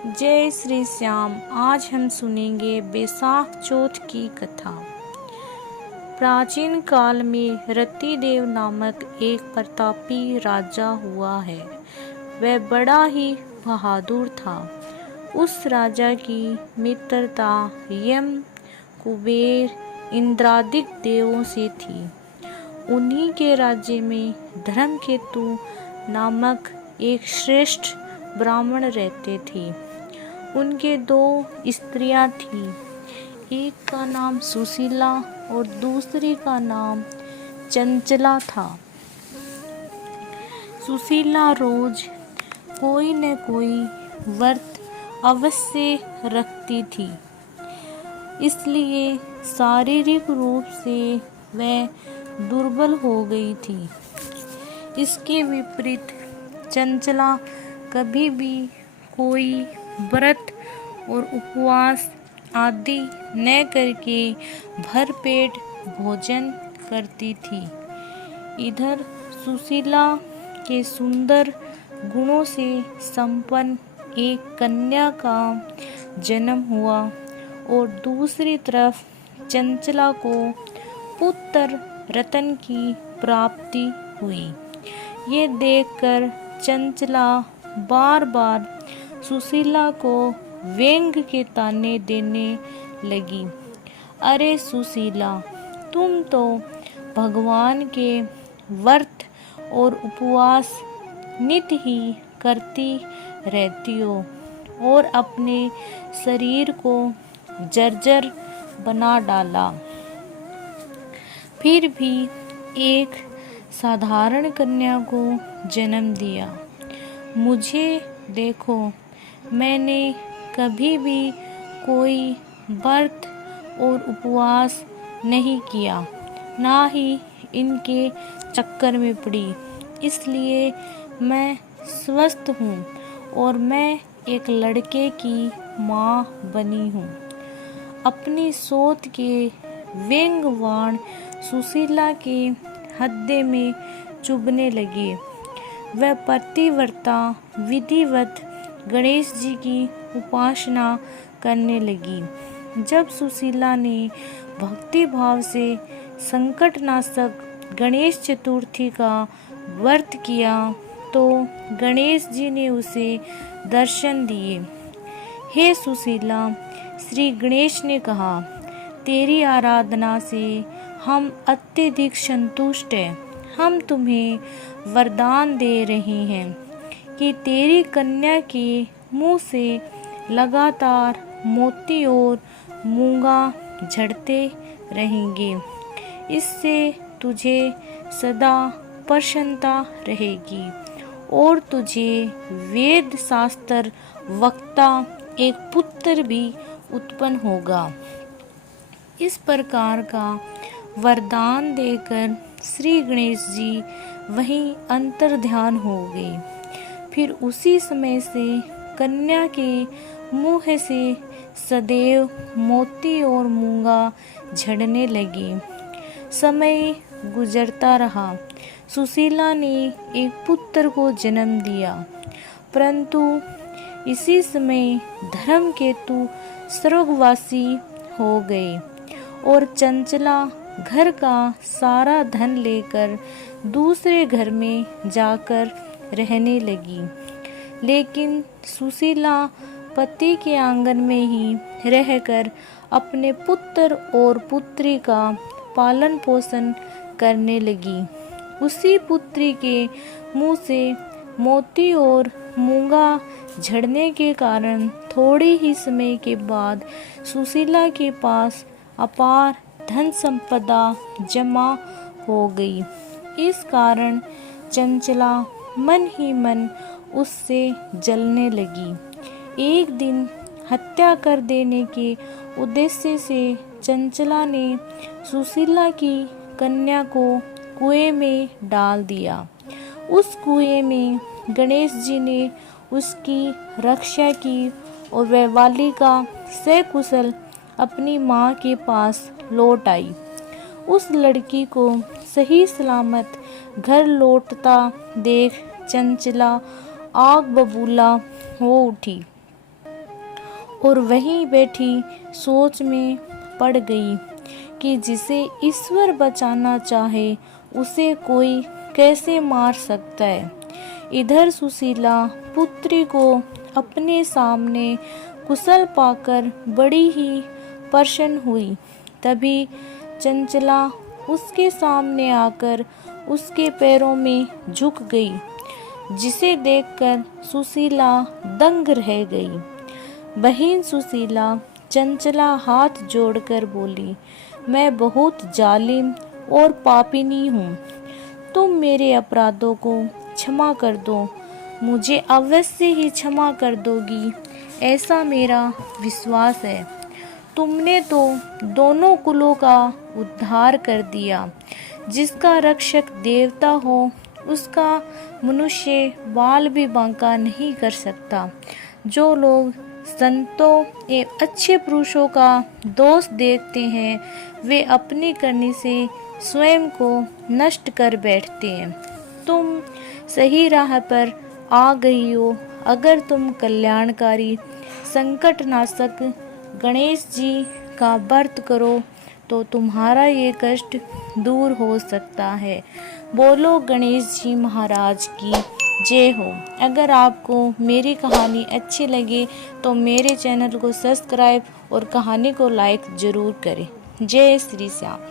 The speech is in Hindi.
जय श्री श्याम। आज हम सुनेंगे बैसाख चौथ की कथा। प्राचीन काल में रतिदेव नामक एक प्रतापी राजा हुआ है। वह बड़ा ही बहादुर था। उस राजा की मित्रता यम, कुबेर, इंद्रादिक देवों से थी। उन्हीं के राज्य में धर्मकेतु नामक एक श्रेष्ठ ब्राह्मण रहते थे। उनके दो स्त्रियां थीं। एक का नाम सुशीला और दूसरी का नाम चंचला था। सुशीला रोज कोई न कोई व्रत अवश्य रखती थी, इसलिए शारीरिक रूप से वह दुर्बल हो गई थी। इसके विपरीत चंचला कभी भी कोई व्रत और उपवास आदि न करके भरपेट भोजन करती थी। इधर सुशीला के सुंदर गुणों से संपन्न एक कन्या का जन्म हुआ और दूसरी तरफ चंचला को पुत्र रतन की प्राप्ति हुई। ये देखकर चंचला बार बार सुशीला को व्यंग के ताने देने लगी। अरे सुशीला, तुम तो भगवान के व्रत और उपवास नित्य ही करती रहती हो और अपने शरीर को जर्जर बना डाला। फिर भी एक साधारण कन्या को जन्म दिया। मुझे देखो, मैंने कभी भी कोई व्रत और उपवास नहीं किया, ना ही इनके चक्कर में पड़ी, इसलिए मैं स्वस्थ हूँ और मैं एक लड़के की माँ बनी हूँ। अपनी सोच के व्यंग बाण सुशीला के हृदय में चुभने लगे। वह पतिव्रता विधिवत गणेश जी की उपासना करने लगी। जब सुशीला ने भक्ति भाव से संकटनाशक गणेश चतुर्थी का व्रत किया तो गणेश जी ने उसे दर्शन दिए। हे सुशीला, श्री गणेश ने कहा, तेरी आराधना से हम अत्यधिक संतुष्ट हैं। हम तुम्हें वरदान दे रहे हैं कि तेरी कन्या के मुंह से लगातार मोती और मूंगा झड़ते रहेंगे। इससे तुझे सदा प्रसन्नता रहेगी और तुझे वेद शास्त्र वक्ता एक पुत्र भी उत्पन्न होगा। इस प्रकार का वरदान देकर श्री गणेश जी वहीं अंतर्ध्यान हो गए। फिर उसी समय से कन्या के मुंह से सदैव मोती और मूंगा झड़ने लगे। समय गुजरता रहा। सुशीला ने एक पुत्र को जन्म दिया, परंतु इसी समय धर्मकेतु स्वर्गवासी हो गए और चंचला घर का सारा धन लेकर दूसरे घर में जाकर रहने लगी। लेकिन सुशीला पति के आंगन में ही रहकर अपने पुत्र और पुत्री का पालन पोषण करने लगी। उसी पुत्री के मुंह से मोती और मूंगा झड़ने के कारण थोड़े ही समय के बाद सुशीला के पास अपार धन संपदा जमा हो गई। इस कारण चंचला मन ही मन उससे जलने लगी। एक दिन हत्या कर देने के उद्देश्य से चंचला ने सुशीला की कन्या को कुएं में डाल दिया। उस कुएं में गणेश जी ने उसकी रक्षा की और वह बालिका सकुशल अपनी माँ के पास लौट आई। उस लड़की को सही सलामत घर लौटता देख चंचला आग बबूला हो उठी। और वहीं बैठी सोच में पड़ गई कि जिसे ईश्वर बचाना चाहे उसे कोई कैसे मार सकता है। इधर सुशीला पुत्री को अपने सामने कुशल पाकर बड़ी ही प्रसन्न हुई। तभी चंचला उसके सामने आकर उसके पैरों में झुक गई, जिसे देखकर सुशीला दंग रह गई। बहन सुशीला चंचला हाथ जोड़कर बोली, मैं बहुत जालिम और पापिनी हूँ, तुम मेरे अपराधों को क्षमा कर दो। मुझे अवश्य ही क्षमा कर दोगी, ऐसा मेरा विश्वास है। तुमने तो दोनों कुलों का उद्धार कर दिया। जिसका रक्षक देवता हो उसका मनुष्य बाल भी बांका नहीं कर सकता। जो लोग संतों एवं अच्छे पुरुषों का दोष देखते हैं वे अपनी करनी से स्वयं को नष्ट कर बैठते हैं। तुम सही राह पर आ गई हो। अगर तुम कल्याणकारी संकटनाशक गणेश जी का व्रत करो तो तुम्हारा ये कष्ट दूर हो सकता है। बोलो गणेश जी महाराज की जय हो। अगर आपको मेरी कहानी अच्छी लगे तो मेरे चैनल को सब्सक्राइब और कहानी को लाइक ज़रूर करें। जय श्री श्याम।